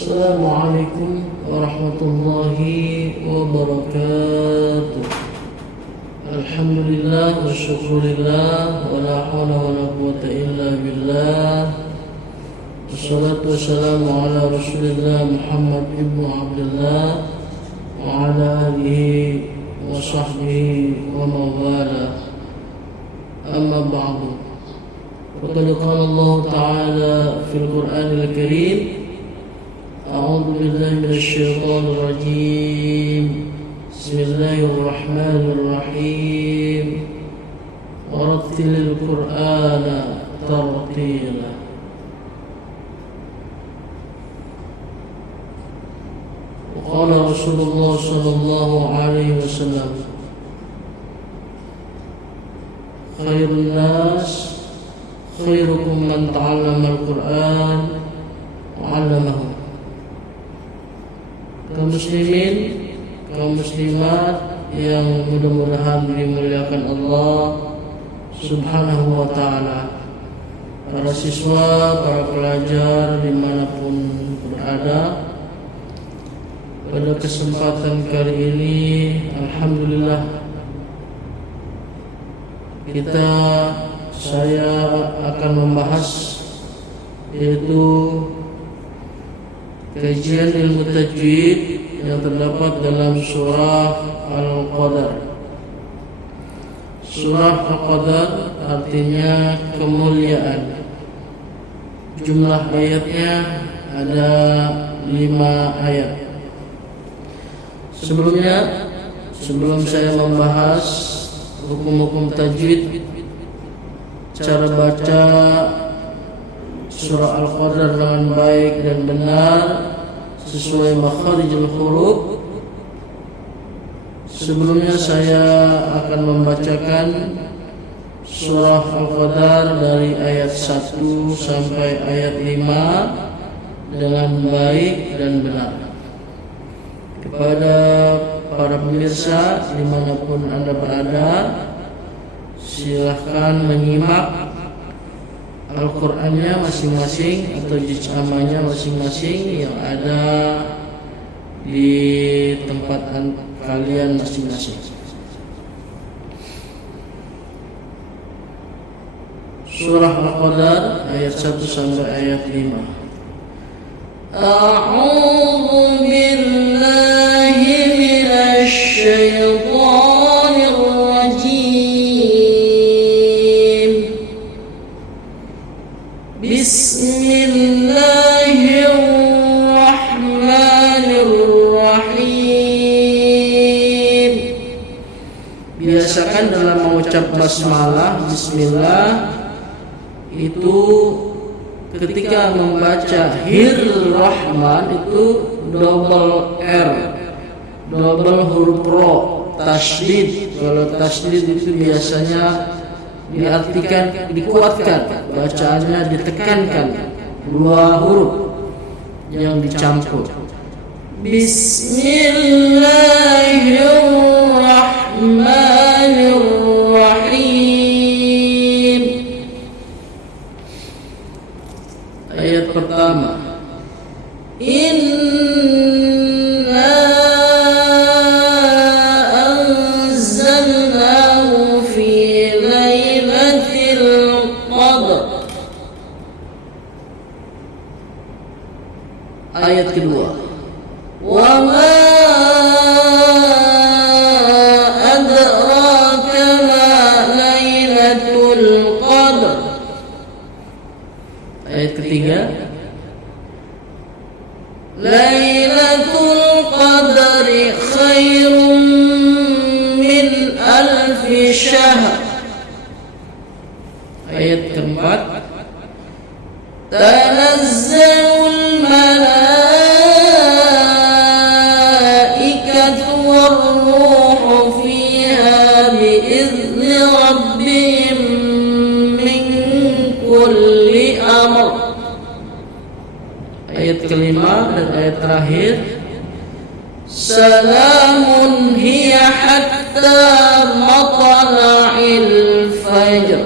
السلام عليكم ورحمة الله وبركاته. الحمد لله والشكر لله ولا حول ولا قوة إلا بالله. والصلاة والسلام على رسول الله محمد ابن عبد الله وعلى آله وصحبه ومن والاه. أما بعد، وقد قال الله تعالى في القرآن الكريم: أعوذ بالله من الشيطان الرجيم. بسم الله الرحمن الرحيم. ورتل القرآن ترتيلا. وقال رسول الله صلى الله عليه وسلم: خير الناس خيركم من تعلم القرآن وعلمه. Kaum muslimin, kaum muslimat yang mudah-mudahan dimuliakan Allah Subhanahu wa ta'ala, para siswa, para pelajar dimanapun berada, pada kesempatan kali ini alhamdulillah saya akan membahas yaitu kajian ilmu tajwid yang terdapat dalam surah Al-Qadar. Surah Al-Qadar artinya kemuliaan. Jumlah ayatnya ada 5 ayat. Sebelum saya membahas hukum-hukum tajwid, cara baca surah Al-Qadar dengan baik dan benar sesuai makharijul huruf, sebelumnya saya akan membacakan surah Al-Qadar dari ayat 1 sampai ayat 5 dengan baik dan benar. Kepada para pemirsa dimanapun Anda berada, silahkan menyimak Al-Qur'annya masing-masing atau juz ammanya masing-masing yang ada di tempat kalian masing-masing. Surah Al-Qadar ayat 1 sampai ayat 5. A'udzu billahi minasy syaithanir rajim. Bismillahirrahmanirrahim. Biasakan dalam mengucap basmalah, bismillah, itu ketika membaca Rahman itu double R, double huruf ro, tasydid. Kalau tasydid itu biasanya diartikan dikuatkan, bacaannya ditekankan, 2 huruf yang dicampur. Bismillahirrahmanirrahim. Ayat pertama, Inna anzalnahu fi lailatul qadr. Ayat kedua, wa ma adraka ma lailatul qadr. Ayat ketiga, Lailatul Qadri khairum min alfi syahr. Ayat keempat, Tanazzalul malaikatu war-ruhu fiha bi'izni rabbihim min kulli amr. Ayat kelima dan ayat terakhir, Salamun hiya hatta matla'il fajr.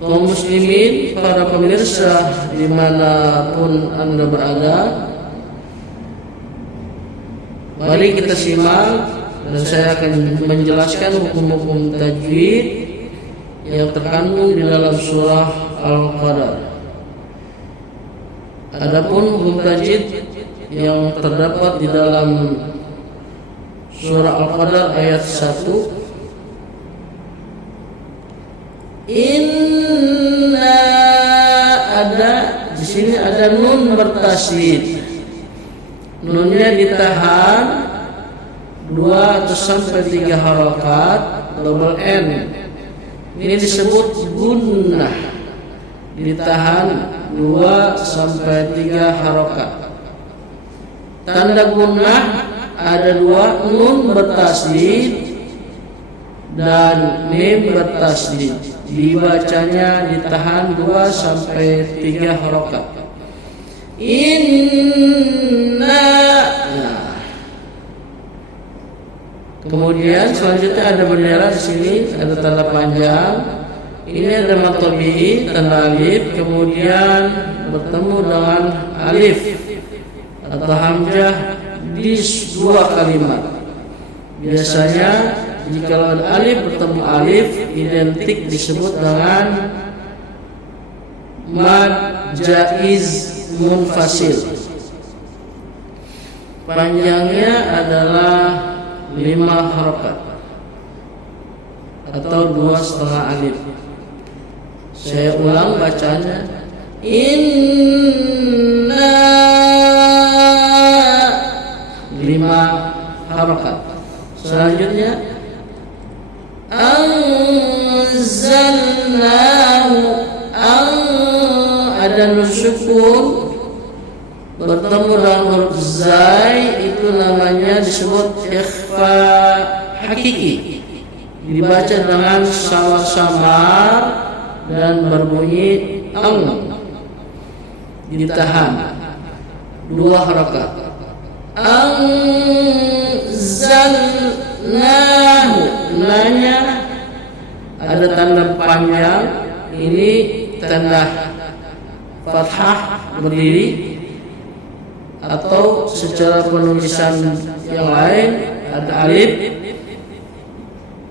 Kaum muslimin, para pemirsa dimanapun Anda berada, mari kita simak dan saya akan menjelaskan hukum-hukum tajwid yang terkandung di dalam surah Al-Qadar. Adapun hukum tajwid yang terdapat di dalam surah Al-Qadar ayat 1, inna, ada di sini ada nun bertasydid. Nunnya ditahan 2 atau sampai 3 harokat, double N. Ini disebut gunnah. Ditahan 2 sampai 3 harokat. Tanda gunnah ada 2, nun bertasydid dan mim bertasydid. Dibacanya ditahan 2 sampai 3 harokat. Inna. Kemudian selanjutnya ada bendera di sini, ada tanda panjang. Ini ada mad tabi'i, tanda alif, kemudian bertemu dengan alif atau hamzah di 2 kalimat. Biasanya jika ada alif bertemu alif identik disebut dengan mad jaiz munfasil. Panjangnya adalah 5 harokat atau 2,5 alif. Saya ulang bacanya. Inna, 5 harokat. Selanjutnya anzalnahu, ada nun sukun bertemu dengan huruf zai, itu namanya disebut ikhfa hakiki. Dibaca dengan samar dan berbunyi ditahan 2 harokat. Anzalnahu, nanya ada tanda panjang, ini tanda fathah berdiri, atau secara penulisan yang lain ada alif,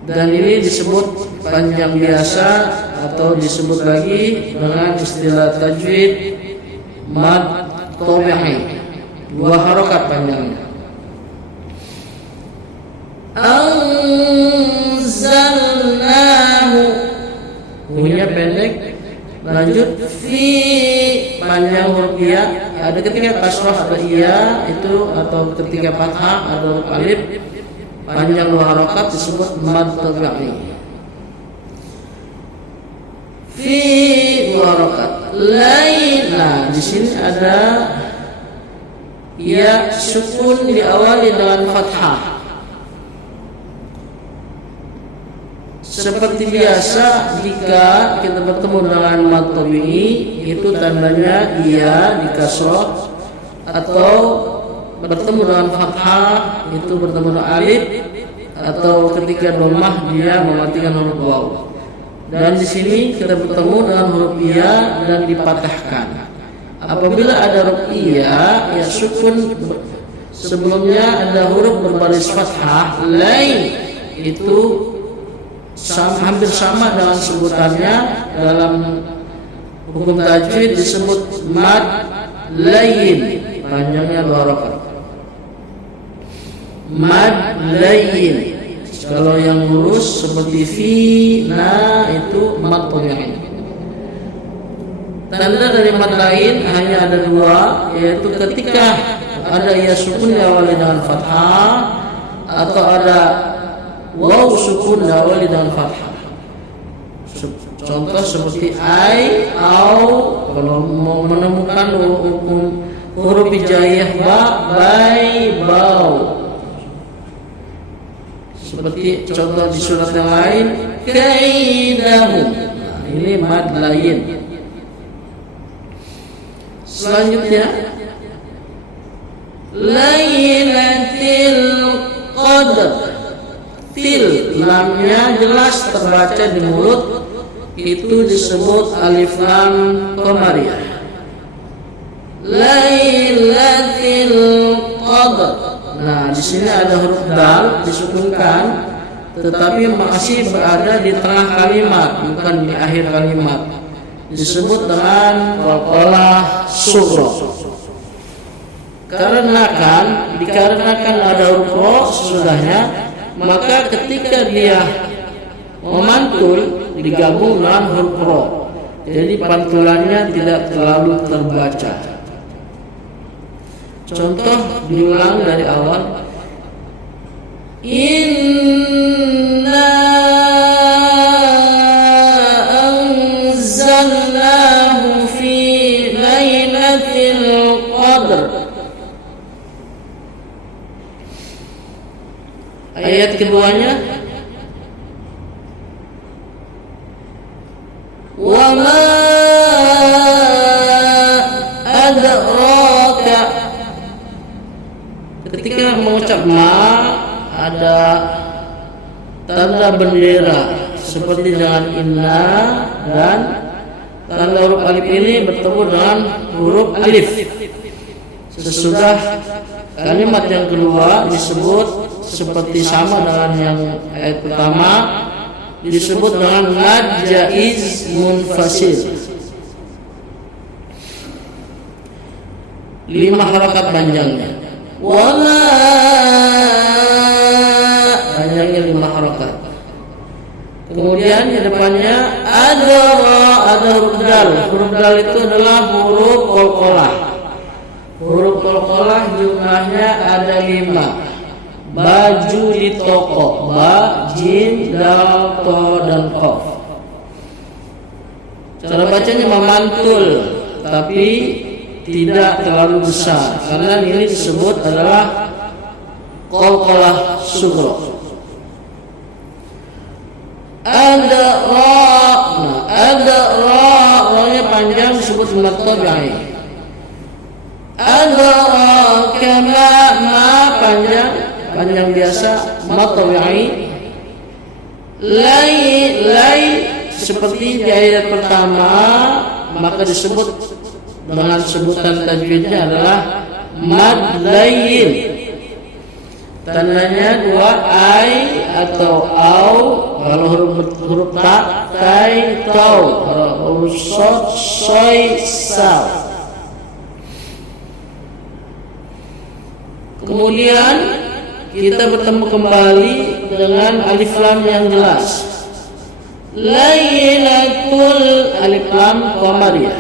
dan ini disebut panjang biasa atau disebut lagi dengan istilah tajwid mad tabi'i, 2 harokat panjangnya. Anzalnahu, bunyinya pendek. Lanjut, fi, panjang huruf ya, ada ketika kasrah ada iya itu, atau ketika fathah ada huruf alif, panjang 2 harokat disebut mad tabi'i. Fi 2 harokat. Lain, nah di sini ada ya sukun diawali dengan fathah. Seperti biasa jika kita bertemu dengan mad tabi'i, itu tandanya iya di kasrah, atau bertemu dengan fathah itu bertemu dengan alif, atau ketika dhammah dia mematikan huruf waw. Dan di sini kita bertemu dengan huruf iya dan dipatahkan. Apabila ada huruf iya ya sukun, sebelumnya ada huruf berbaris fathah lain, itu hampir sama dengan sebutannya dalam hukum tajwid, disebut mad layin, panjangnya 2 harokat. Mad layin. Kalau yang lurus seperti fi, na, itu mad tabi'i. Tanda dari mad lain hanya ada 2, yaitu ketika ada ya sukun diawali dengan fathah, atau ada waw sukun diawali dengan fathah. Contoh seperti ai, au. Kalau mau menemukan hukum huruf hijaiyah ba, bai, bau. Seperti contoh di surat yang lain, kaidahum. Nah, ini mad lain. Selanjutnya, Lailatul Qadar. Til, lamnya jelas terbaca di mulut, itu disebut alif lam qamariyah. Lailatul qadr. Nah, di sini ada huruf dal disukunkan, tetapi masih berada di tengah kalimat, bukan di akhir kalimat. Disebut dengan qalqalah sughra. Dikarenakan ada huruf ro sesudahnya, maka ketika dia memantul digabung dengan huruf ro. Jadi pantulannya tidak terlalu terbaca. Contoh diulang dari awal. Inna anzalnahu fi lailatul qadr. Ayat keduanya, wa ma adraka. Ketika mengucap ma ada tanda bendera seperti dengan inna, dan tanda huruf alif ini bertemu dengan huruf alif. Sesudah kalimat yang kedua disebut seperti sama dengan yang ayat pertama, disebut dengan mad jaiz munfasil. 5 harakat panjangnya. Wala, panjangnya 5 harakat. Kemudian di depannya ada huruf dal. Huruf dal itu adalah huruf qalqalah. Huruf qalqalah jumlahnya ada 5. Baju di toko, ba, jim, dal, to, dan qaf. Cara bacanya memantul, tapi tidak terlalu besar, karena ini disebut adalah qalqalah sughra. Ada ra, ada ra-nya panjang disebut mad tabi'i. Ada ra kama, ma panjang biasa mad tabi'i. Lai seperti di ayat pertama, maka disebut dengan sebutan tajwidnya adalah mad layyin. Tandanya 2, ai atau au. Kalau huruf ta, tai, tau. Huruf sod, soy, saw. Kemudian kita bertemu kembali dengan alif lam yang jelas. Lailatul alif lam qamariyah.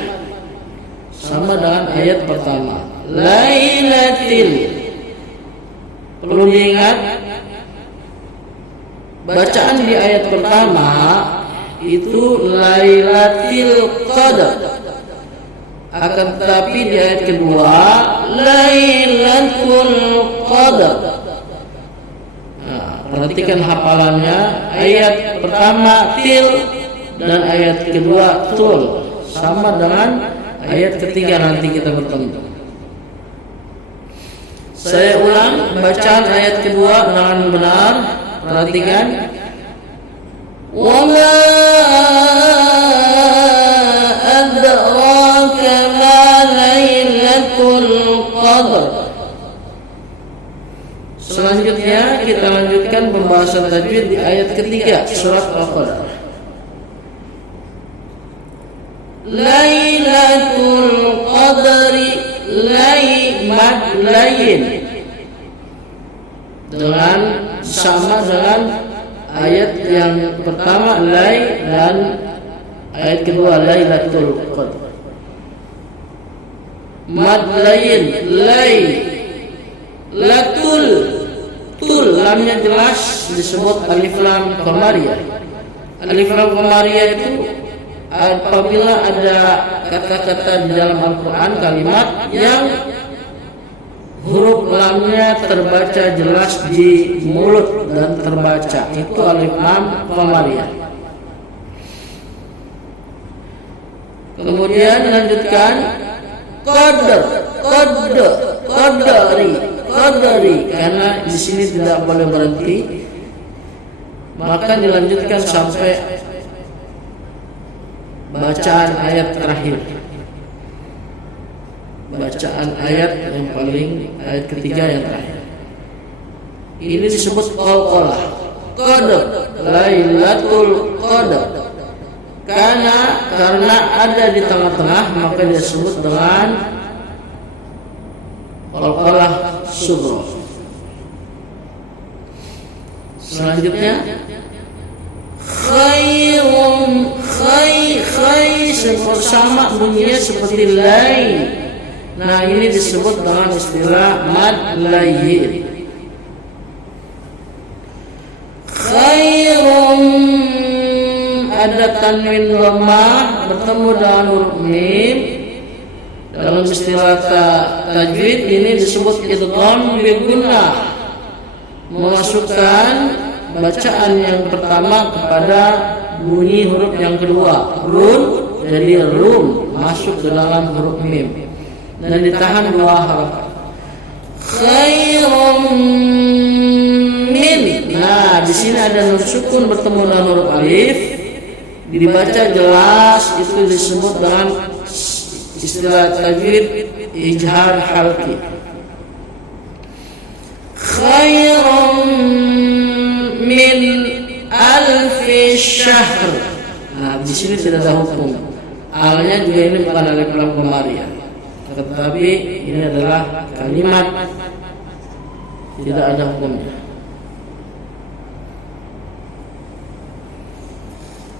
Sama dengan ayat pertama. Lailatil. Perlu diingat, bacaan di ayat pertama itu Lailatul Qadar. Akan tetapi di ayat kedua Lailatul Qadar. Nah, perhatikan hafalannya. Ayat pertama til dan ayat kedua tul. Sama dengan ayat ketiga nanti kita bertemu. Saya ulang bacaan ayat kedua dengan benar. Perhatikan. Wa ma adraka ma lailatul qadr. Selanjutnya kita lanjutkan pembahasan tajwid di ayat ketiga surat Al-Qadr. Lailatul Qadri layyin, dengan sama dengan ayat yang pertama lay dan ayat kedua Lailatul Qadr. Mad layyin, lay, latul, tul, lamnya jelas disebut alif lam qamariyah. Alif lam qamariyah itu apabila ada kata-kata di dalam Al-Quran, kalimat yang huruf lamnya terbaca jelas di mulut dan terbaca, itu alif lam qamariyah. Kemudian lanjutkan qadari, karena di sini tidak boleh berhenti, maka dilanjutkan sampai bacaan ayat terakhir. Bacaan ayat yang paling ayat ketiga yang terakhir. Ini disebut qalqalah. Qadar, Lailatul Qadar. Karena ada di tengah-tengah, maka disebut dengan qalqalah sughra. Selanjutnya khairum khay sama bunyinya seperti lain. Nah, ini disebut dengan istilah mad layyin. Khairum ada tanwin lemah bertemu dengan huruf mim. Dalam istilah tajwid ini disebut idgham bi gunnah, memasukkan bacaan yang pertama kepada bunyi huruf yang kedua. Run jadi rum, masuk ke dalam huruf mim dan ditahan 2 harakat. Khairum min. Nah, di sini ada nun sukun bertemu dengan huruf alif, dibaca jelas. Itu disebut dengan istilah tajwid ijhar halqi. Khairum min alfi syahr. Nah, di sini tidak ada hukum. Alnya juga ini bukan alif lam qamariyah, tetapi ini adalah kalimat, tidak ada hukumnya.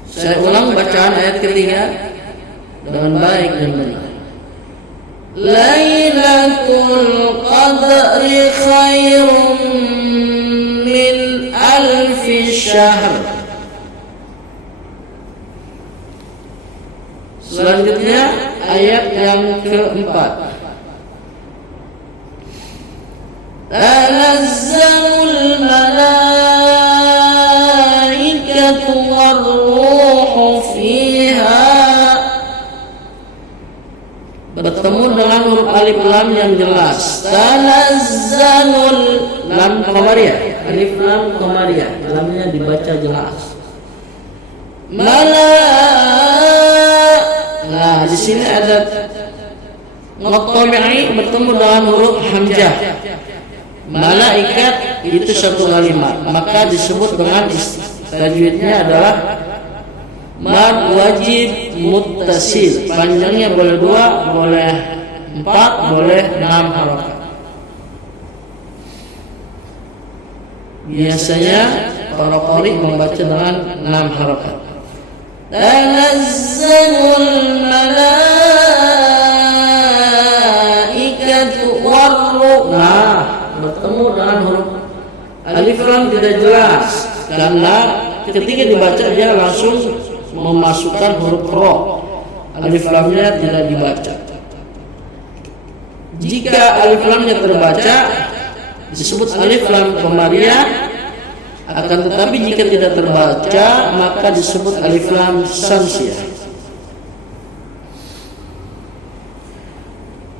Saya ulang bacaan ayat ketiga dengan baik dan benar. Lailatul Qadri khairum min alfi syahr. Selanjutnya ayat yang keempat. Tanazzalul malaikatu war-ruhu fiha. Bertemu dengan huruf alif lam yang jelas. Tanazzalul lam qamariyah, alif lam qamariyah, lamnya dibaca jelas. Nah, di sini ada ngatabi'i bertemu dengan huruf hamzah. Malaikat itu satu kalimat, maka disebut dengan tajwidnya adalah mad wajib muttasil. Panjangnya boleh 2, boleh 4, boleh 6 harakat. Biasanya para qari membaca dengan 6 harakat. Tanazzalul malaikatu war-ruh. Nah, bertemu dengan huruf alif lam tidak jelas, karena ketika dibaca dia langsung memasukkan huruf ro. Alif lamnya tidak dibaca. Jika alif lamnya terbaca disebut alif lam qamariyah. Akan tetapi jika tidak terbaca maka disebut alif lam samsiyah.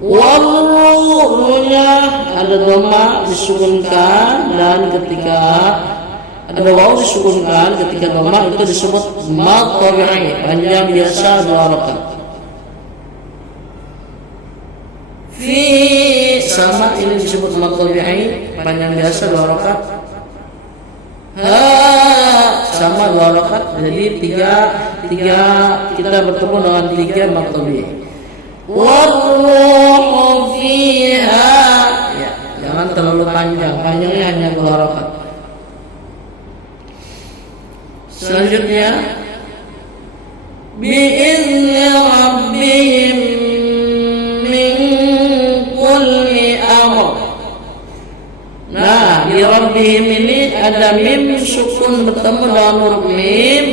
Waw-nya ada dhamma disukunkan, dan ketika ada waw disukunkan ketika dhamma itu disebut mad tabi'i, panjang biasa 2 harakat. Fi sama ini disebut mad tabi'i, panjang biasa 2 harakat. Sama 2 harakat, jadi 3 kita bertemu dengan 3 mad tabi'i. War-ruhu fiha. Ya, jangan terlalu panjang, panjangnya hanya 2 harakat. Selanjutnya bi'izni rabbihim min kulli amr. Nah, di rabbihim ini ada mim sukun bertemu dengan huruf mim,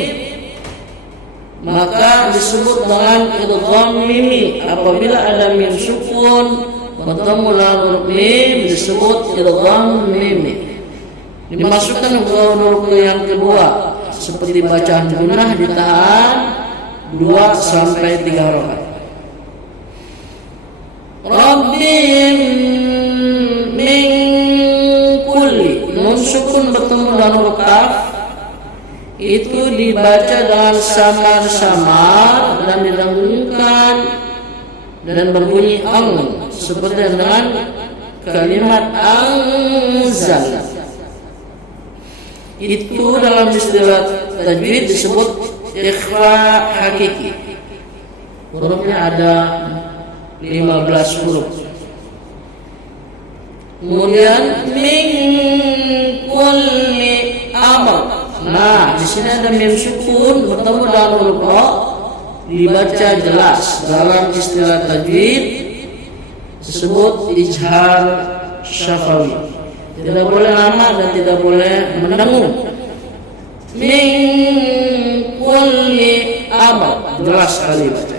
maka disebut dengan idgham mimi. Apabila ada mim sukun bertemu dengan huruf mim disebut idgham mimi. Dimasukkan ke huruf yang kedua seperti bacaan gunnah, ditahan 2 sampai 3 harakat. Rabbihim min kulli, nun sukun bertemu dengan huruf kaf, itu dibaca dengan samar-samar dan didengungkan dan berbunyi ang, seperti dengan kalimat anzal. Itu dalam istilah tajwid disebut ikhfa hakiki. Hurufnya ada 15 huruf. Kemudian min kulli amr. Nah, di sini ada mim sukun bertemu dengan huruf ra, dibaca jelas. Dalam istilah tajwid disebut ijhar syafawi. Tidak boleh lama dan tidak boleh mendengung. Min kulli amr, jelas sekali baca.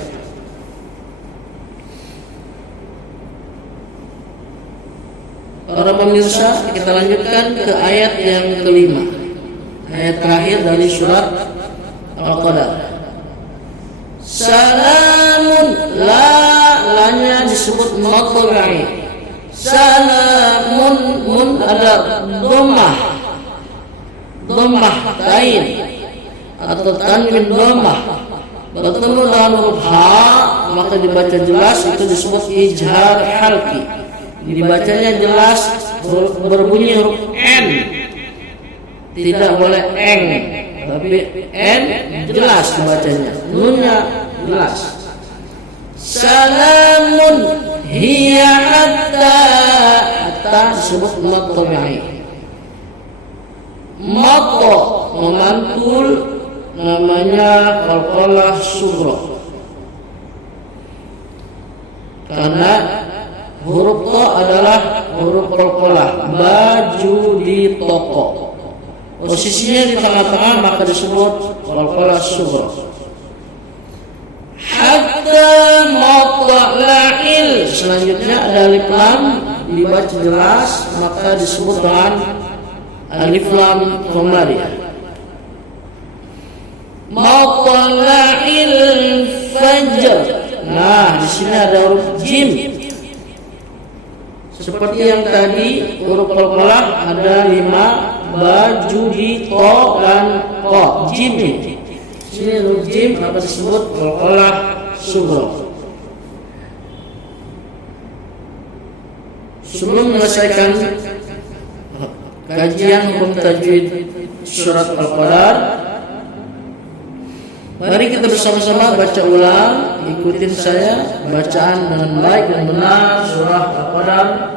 Para pemirsa, kita lanjutkan ke ayat yang kelima, ayat terakhir dari surat Al-Qadar. Salamun, lanya disebut matla'i. Salamun, mun ada dhammah tain atau tanwin dhammah bertemu dengan huruf ha, maka dibaca jelas, itu disebut ijhar halqi. Dibacanya jelas, berbunyi huruf n, tidak boleh eng, tapi n jelas dibacanya, nunnya jelas. Salamun hiya hatta disebut mad tabi'i. Mad memantul namanya qalqalah sughra, karena huruf to adalah huruf qalqalah, baju di toko. Posisinya di tengah-tengah, maka disebut qalqalah sughra. Hatta matla'il, selanjutnya ada alif lam, dibaca jelas, maka disebut dengan alif lam qamariyah. Matla'il fajr. Nah, di sini ada huruf jim. Seperti yang tadi, huruf qalqalah ada 5, baju di to dan ko, jim. Sini huruf jim, maka disebut qalqalah sughra. Sebelum menyelesaikan kajian hukum tajwid surat Al-Qadar, mari kita bersama-sama baca ulang. Ikutin saya bacaan dengan baik dan benar surah Al-Qadar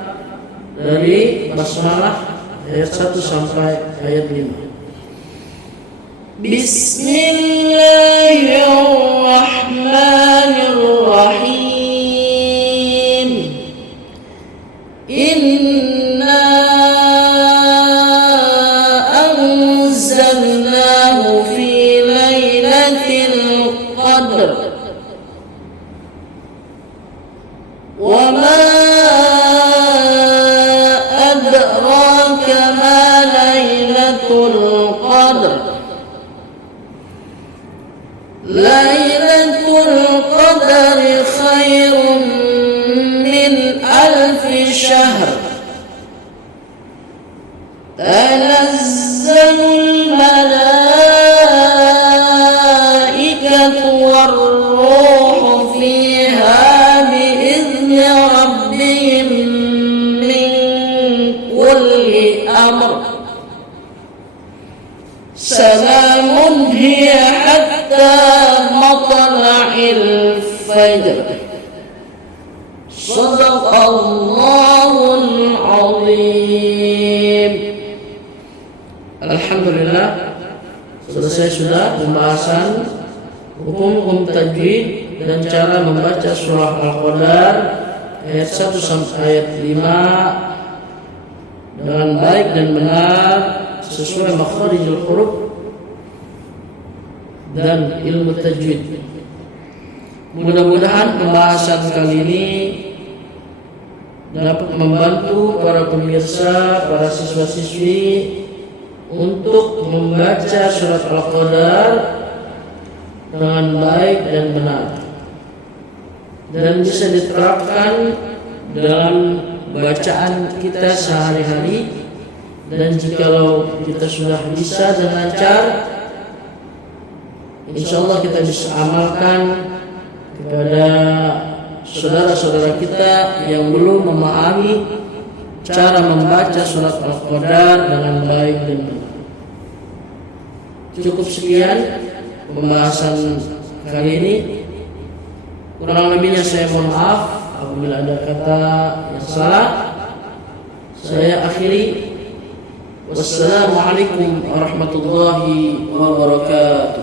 dari basmalah ayat 1 sampai ayat 5. Bismillahirrahmanirrahim. Inna anzalnahu fi lailatul qadr. Wa ma adraka ma lailatul qadr. Lailatul qadri khairun min alfi syahr. Tanazzalul malaikatu war-ruhu fiha bi'izni rabbihim min kulli amr. Salamun hiya hatta matla'il fajr. Shadaqallahul azim. Alhamdulillah, selesai sudah pembahasan hukum tajwid dan cara membaca surah Al-Qadar ayat 1 sampai ayat 5 dengan baik dan benar sesuai makharijul huruf dan ilmu tajwid. Mudah-mudahan pembahasan kali ini dapat membantu para pemirsa, para siswa-siswi untuk membaca surat Al-Qadar dengan baik dan benar, dan bisa diterapkan dalam bacaan kita sehari-hari. Dan jikalau kita sudah bisa dan lancar, insyaallah kita bisa amalkan kepada saudara-saudara kita yang belum memahami cara membaca surat Al-Qadar dengan baik dan benar. Cukup sekian pembahasan kali ini. Kurang lebihnya saya mohon maaf apabila ada kata yang salah. Saya akhiri. Wassalamualaikum warahmatullahi wabarakatuh.